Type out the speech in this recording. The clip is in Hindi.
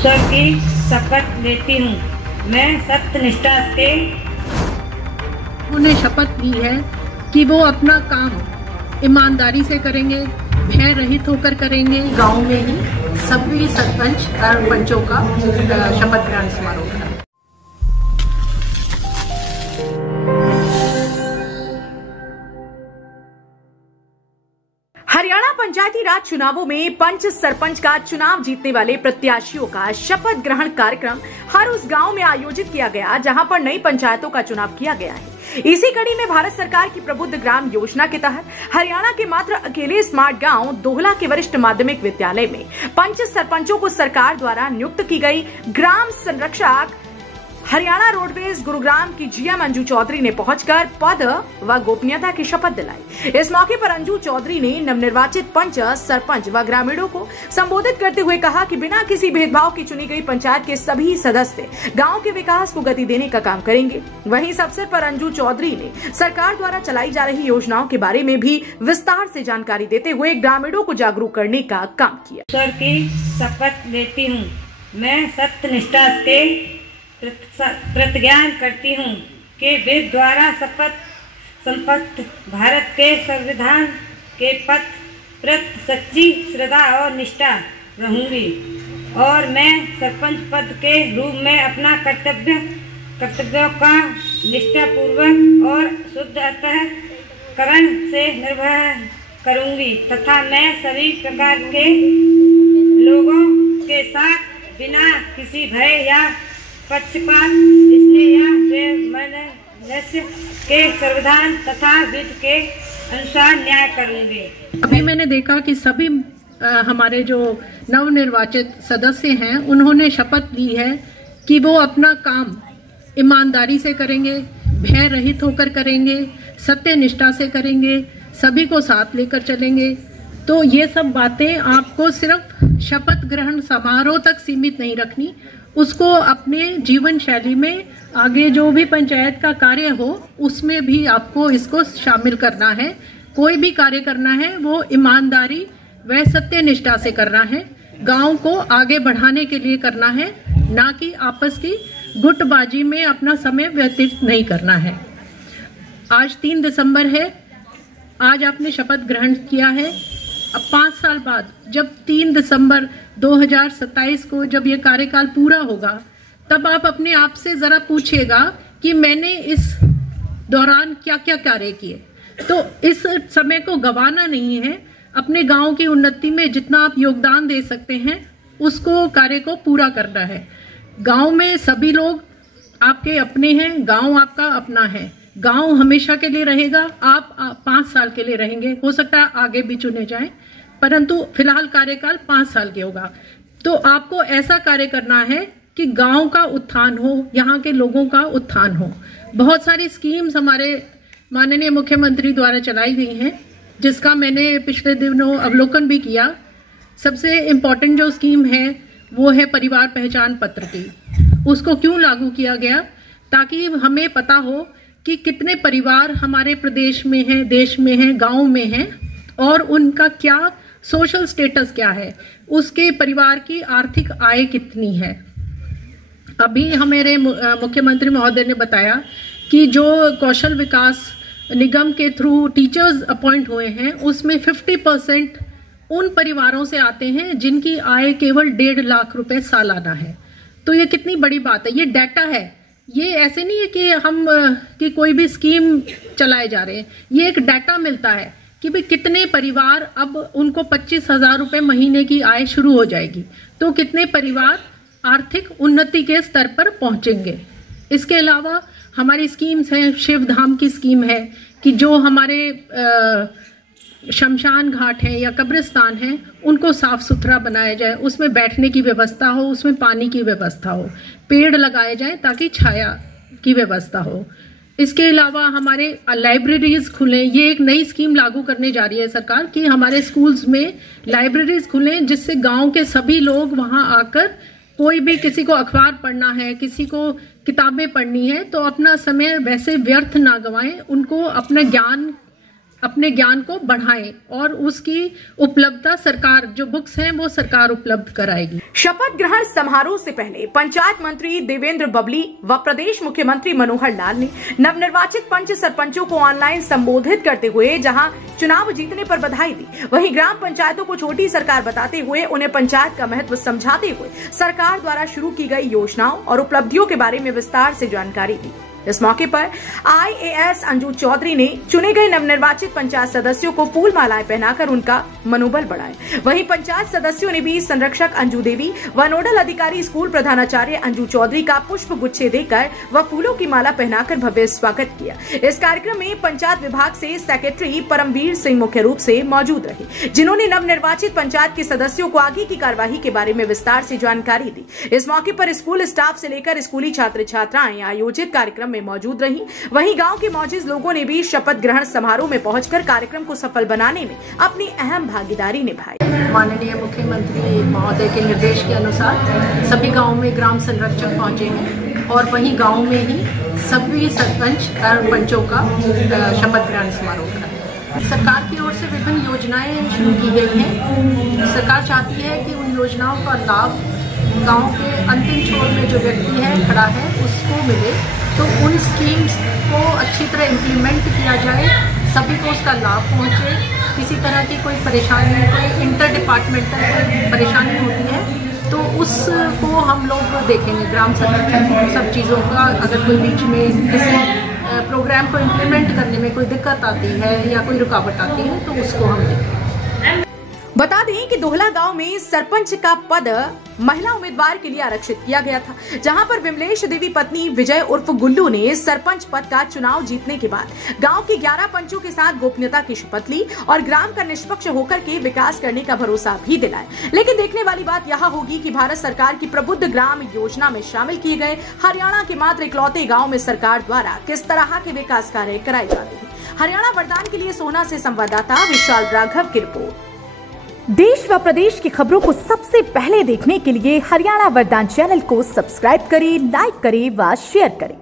ईश्वर की शपथ लेती हूँ। मैं सत्यनिष्ठा से उन्होंने शपथ ली है कि वो अपना काम ईमानदारी से करेंगे, भय रहित होकर करेंगे। गांव में ही सभी सरपंच और पंचों का शपथ ग्रहण समारोह है। हरियाणा पंचायती राज चुनावों में पंच सरपंच का चुनाव जीतने वाले प्रत्याशियों का शपथ ग्रहण कार्यक्रम हर उस गांव में आयोजित किया गया जहां पर नई पंचायतों का चुनाव किया गया है। इसी कड़ी में भारत सरकार की प्रबुद्ध ग्राम योजना के तहत हरियाणा के मात्र अकेले स्मार्ट गांव दोहला के वरिष्ठ माध्यमिक विद्यालय में पंच सरपंचों को सरकार द्वारा नियुक्त की गई ग्राम संरक्षक हरियाणा रोडवेज गुरुग्राम की जीएम अंजू चौधरी ने पहुंचकर पद व गोपनीयता की शपथ दिलाई। इस मौके पर अंजू चौधरी ने नवनिर्वाचित पंच, सरपंच व ग्रामीणों को संबोधित करते हुए कहा कि बिना किसी भेदभाव की चुनी गई पंचायत के सभी सदस्य गांव के विकास को गति देने का काम करेंगे। वहीं इस अवसर पर अंजू चौधरी ने सरकार द्वारा चलाई जा रही योजनाओं के बारे में भी विस्तार से जानकारी देते हुए ग्रामीणों को जागरूक करने का काम किया। ईश्वर की शपथ लेती हूँ। मैं सत्यनिष्ठा से प्रतिज्ञा करती हूँ कि वेद द्वारा शपथ संपन्न भारत के संविधान के पथ प्रति सच्ची श्रद्धा और निष्ठा रहूंगी और मैं सरपंच पद के रूप में अपना कर्तव्यों का निष्ठापूर्वक और शुद्ध अंतःकरण से निर्वाह करूंगी तथा मैं सभी प्रकार के लोगों के साथ बिना किसी भय या पक्षपात के संविधान तथा विधि के अनुसार न्याय करूंगी। अभी मैंने देखा कि सभी हमारे जो नवनिर्वाचित सदस्य हैं उन्होंने शपथ ली है कि वो अपना काम ईमानदारी से करेंगे, भय रहित होकर करेंगे, सत्य निष्ठा से करेंगे, सभी को साथ लेकर चलेंगे। तो ये सब बातें आपको सिर्फ शपथ ग्रहण समारोह तक सीमित नहीं रखनी, उसको अपने जीवन शैली में आगे जो भी पंचायत का कार्य हो उसमें भी आपको इसको शामिल करना है। कोई भी कार्य करना है वो ईमानदारी व सत्यनिष्ठा से करना है, गांव को आगे बढ़ाने के लिए करना है, ना कि आपस की गुटबाजी में अपना समय व्यतीत नहीं करना है। आज 3 दिसंबर है, आज आपने शपथ ग्रहण किया है। अब 5 साल बाद जब 3 दिसंबर 2027 को जब ये कार्यकाल पूरा होगा तब आप अपने आप से जरा पूछिएगा कि मैंने इस दौरान क्या क्या कार्य किए। तो इस समय को गंवाना नहीं है, अपने गांव की उन्नति में जितना आप योगदान दे सकते हैं उसको कार्य को पूरा करना है। गांव में सभी लोग आपके अपने हैं, गांव आपका अपना है, गांव हमेशा के लिए रहेगा, आप 5 साल के लिए रहेंगे, हो सकता है आगे भी चुने जाएं, परंतु फिलहाल कार्यकाल 5 साल के होगा। तो आपको ऐसा कार्य करना है कि गांव का उत्थान हो, यहाँ के लोगों का उत्थान हो। बहुत सारी स्कीम्स हमारे माननीय मुख्यमंत्री द्वारा चलाई गई हैं जिसका मैंने पिछले दिनों अवलोकन भी किया। सबसे इम्पोर्टेंट जो स्कीम है वो है परिवार पहचान पत्र की। उसको क्यों लागू किया गया? ताकि हमें पता हो कि कितने परिवार हमारे प्रदेश में हैं, देश में हैं, गांव में हैं और उनका क्या सोशल स्टेटस क्या है, उसके परिवार की आर्थिक आय कितनी है। अभी हमारे मुख्यमंत्री महोदय ने बताया कि जो कौशल विकास निगम के थ्रू टीचर्स अपॉइंट हुए हैं उसमें 50% उन परिवारों से आते हैं जिनकी आय केवल 1.5 लाख रुपए सालाना है। तो ये कितनी बड़ी बात है, ये डाटा है। ये ऐसे नहीं है कि कोई भी स्कीम चलाए जा रहे हैं, ये एक डाटा मिलता है कि भाई कितने परिवार अब उनको 25,000 रुपए महीने की आय शुरू हो जाएगी तो कितने परिवार आर्थिक उन्नति के स्तर पर पहुंचेंगे। इसके अलावा हमारी स्कीम्स हैं, शिव धाम की स्कीम है कि जो हमारे शमशान घाट है या कब्रिस्तान है उनको साफ सुथरा बनाया जाए, उसमें बैठने की व्यवस्था हो, उसमें पानी की व्यवस्था हो, पेड़ लगाए जाएं ताकि छाया की व्यवस्था हो। इसके अलावा हमारे लाइब्रेरीज खुलें, ये एक नई स्कीम लागू करने जा रही है सरकार कि हमारे स्कूल्स में लाइब्रेरीज खुलें जिससे गांव के सभी लोग वहां आकर, कोई भी किसी को अखबार पढ़ना है, किसी को किताबें पढ़नी है तो अपना समय वैसे व्यर्थ ना गवाएं, उनको अपना ज्ञान अपने ज्ञान को बढ़ाएं और उसकी उपलब्धता सरकार, जो बुक्स हैं वो सरकार उपलब्ध कराएगी। शपथ ग्रहण समारोह से पहले पंचायत मंत्री देवेंद्र बबली व प्रदेश मुख्यमंत्री मनोहर लाल ने नवनिर्वाचित पंच सरपंचों को ऑनलाइन संबोधित करते हुए जहां चुनाव जीतने पर बधाई दी, वहीं ग्राम पंचायतों को छोटी सरकार बताते हुए उन्हें पंचायत का महत्व समझाते हुए सरकार द्वारा शुरू की गई योजनाओं और उपलब्धियों के बारे में विस्तार से जानकारी दी। इस मौके पर IAS अंजू चौधरी ने चुने गए नवनिर्वाचित पंचायत सदस्यों को फूल मालाएं पहनाकर उनका मनोबल बढ़ाया। वहीं पंचायत सदस्यों ने भी संरक्षक अंजू देवी व नोडल अधिकारी स्कूल प्रधानाचार्य अंजू चौधरी का पुष्प गुच्छे देकर व फूलों की माला पहनाकर भव्य स्वागत किया। इस कार्यक्रम में पंचायत विभाग से सेक्रेटरी परमवीर सिंह मुख्य रूप से मौजूद रहे, जिन्होंने नवनिर्वाचित पंचायत के सदस्यों को आगे की कार्यवाही के बारे में विस्तार से जानकारी दी। इस मौके पर स्कूल स्टाफ से लेकर स्कूली छात्र छात्राएं आयोजित कार्यक्रम में मौजूद रही। वहीं गांव के मौजूद लोगों ने भी शपथ ग्रहण समारोह में पहुंचकर कार्यक्रम को सफल बनाने में अपनी अहम भागीदारी निभाई। माननीय मुख्यमंत्री महोदय के निर्देश के अनुसार सभी गांवों में ग्राम संरक्षक पहुंचे हैं और वहीं गांव में ही सभी सरपंच और पंचों का शपथ ग्रहण समारोह करा। सरकार की ओर से विभिन्न योजनाएं शुरू की गई हैं। सरकार चाहती है कि उन योजनाओं का लाभ गांव के अंतिम छोर में जो व्यक्ति है खड़ा है उसको मिले, तो उन स्कीम्स को अच्छी तरह इम्प्लीमेंट किया जाए, सभी को उसका लाभ पहुंचे। किसी तरह की कोई परेशानी, कोई इंटर डिपार्टमेंटल परेशानी होती है तो उसको हम लोग देखेंगे। ग्राम संरक्षण सब चीज़ों का, अगर कोई बीच में किसी प्रोग्राम को इम्प्लीमेंट करने में कोई दिक्कत आती है या कोई रुकावट आती है तो उसको हम देखेंगे। बता दें कि दोहला गांव में सरपंच का पद महिला उम्मीदवार के लिए आरक्षित किया गया था, जहां पर विमलेश देवी पत्नी विजय उर्फ गुल्लू ने सरपंच पद का चुनाव जीतने के बाद गांव के 11 पंचों के साथ गोपनीयता की शपथ ली और ग्राम का निष्पक्ष होकर के विकास करने का भरोसा भी दिलाया। लेकिन देखने वाली बात यह होगी कि भारत सरकार की प्रबुद्ध ग्राम योजना में शामिल किए गए हरियाणा के मात्र इकलौते गाँव में सरकार द्वारा किस तरह के विकास कार्य कराए जाते हैं। हरियाणा वरदान के लिए सोहना से संवाददाता विशाल राघव की रिपोर्ट। देश व प्रदेश की खबरों को सबसे पहले देखने के लिए हरियाणा वरदान चैनल को सब्सक्राइब करें, लाइक करें व शेयर करें।